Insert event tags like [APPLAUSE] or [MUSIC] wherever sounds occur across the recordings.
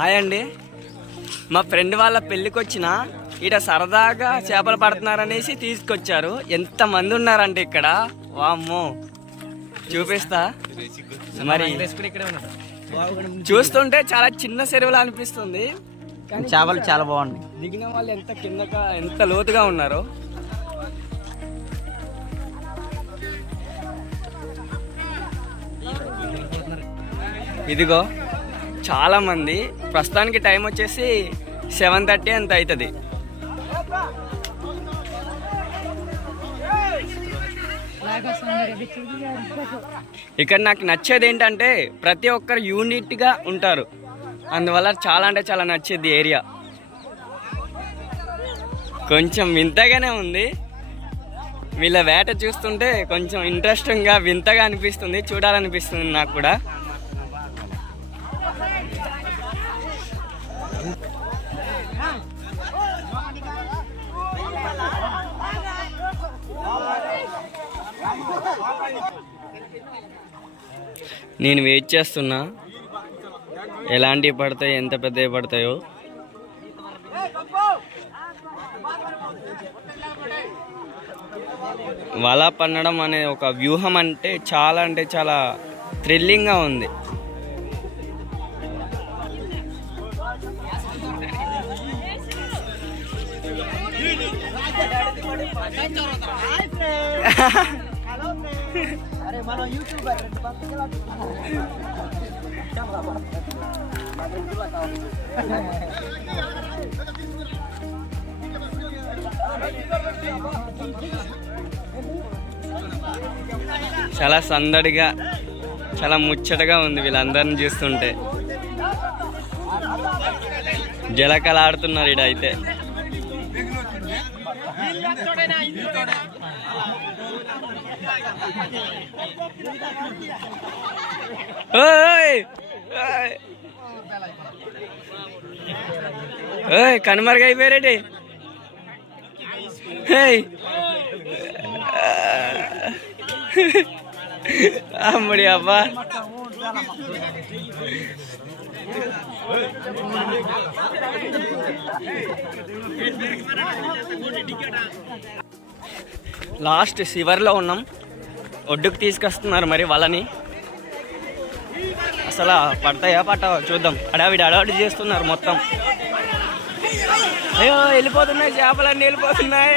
Hi అండి. మా friend వాళ్ళ పెళ్ళికి వచ్చిన ఈడ సరదాగా చేపలు పడుతున్నారనేసి తీసుకొచ్చారు. ఎంతమంది ఉన్నారంటే ఇక్కడ? వామ్మో. చూపిస్తా. మరి చూస్తుంటే చాలా చిన్న చెరువులా అనిపిస్తుంది. చేపలు చాలా బాగున్నాయి దిగిన వాళ్ళు ఎంత కిందగా ఎంత లోతుగా ఉన్నారో. ఇదిగో. చాలామంది ప్రస్తుతానికి టైం వచ్చేసి సెవెన్ థర్టీ అంత అవుతుంది ఇక్కడ నాకు నచ్చేది ఏంటంటే ప్రతి ఒక్కరు యూనిట్గా ఉంటారు. అందువల్ల చాలా అంటే చాలా నచ్చేది ఏరియా. కొంచెం వింతగానే ఉంది. వీళ్ళ వేట చూస్తుంటే కొంచెం ఇంట్రెస్టింగ్గా వింతగా అనిపిస్తుంది చూడాలనిపిస్తుంది నాకు కూడా. నేను వెయిట్ చేస్తున్నా. ఎలాంటివి పడతాయి ఎంత పెద్దవి పడతాయో. వల పన్నడం అనే ఒక వ్యూహం అంటే చాలా అంటే చాలా థ్రిల్లింగ్గా ఉంది. [LAUGHS] చాలా సందడిగా చాలా ముచ్చటగా ఉంది వీళ్ళందరిని చూస్తుంటే. జలకలాడుతున్నారు ఇడ అయితే ఓయ్! ఓయ్! ఓయ్ కనుమరుగైపోయారేటి హేయ్ అమ్మడి అబ్బా లాస్ట్ శివర్లో ఉన్నాం ఒడ్డుకు తీసుకొస్తున్నారు మరి వాళ్ళని. అసలు పడతాయా పట్టవా చూద్దాం. అడావిడి అడావిడి చేస్తున్నారు మొత్తం. అయ్యో వెళ్ళిపోతున్నాయి చేపలన్నీ వెళ్ళిపోతున్నాయి.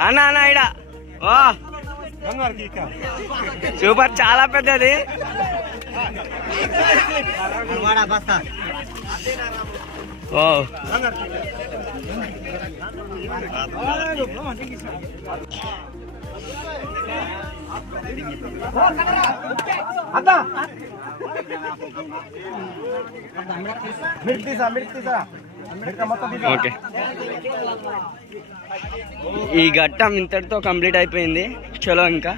అన్న అన్న ఇడ. సూపర్ చాలా పెద్దది. ఓకే. ఈ ఘట్టం ఇంతటితో కంప్లీట్ అయిపోయింది. చలో ఇంకా.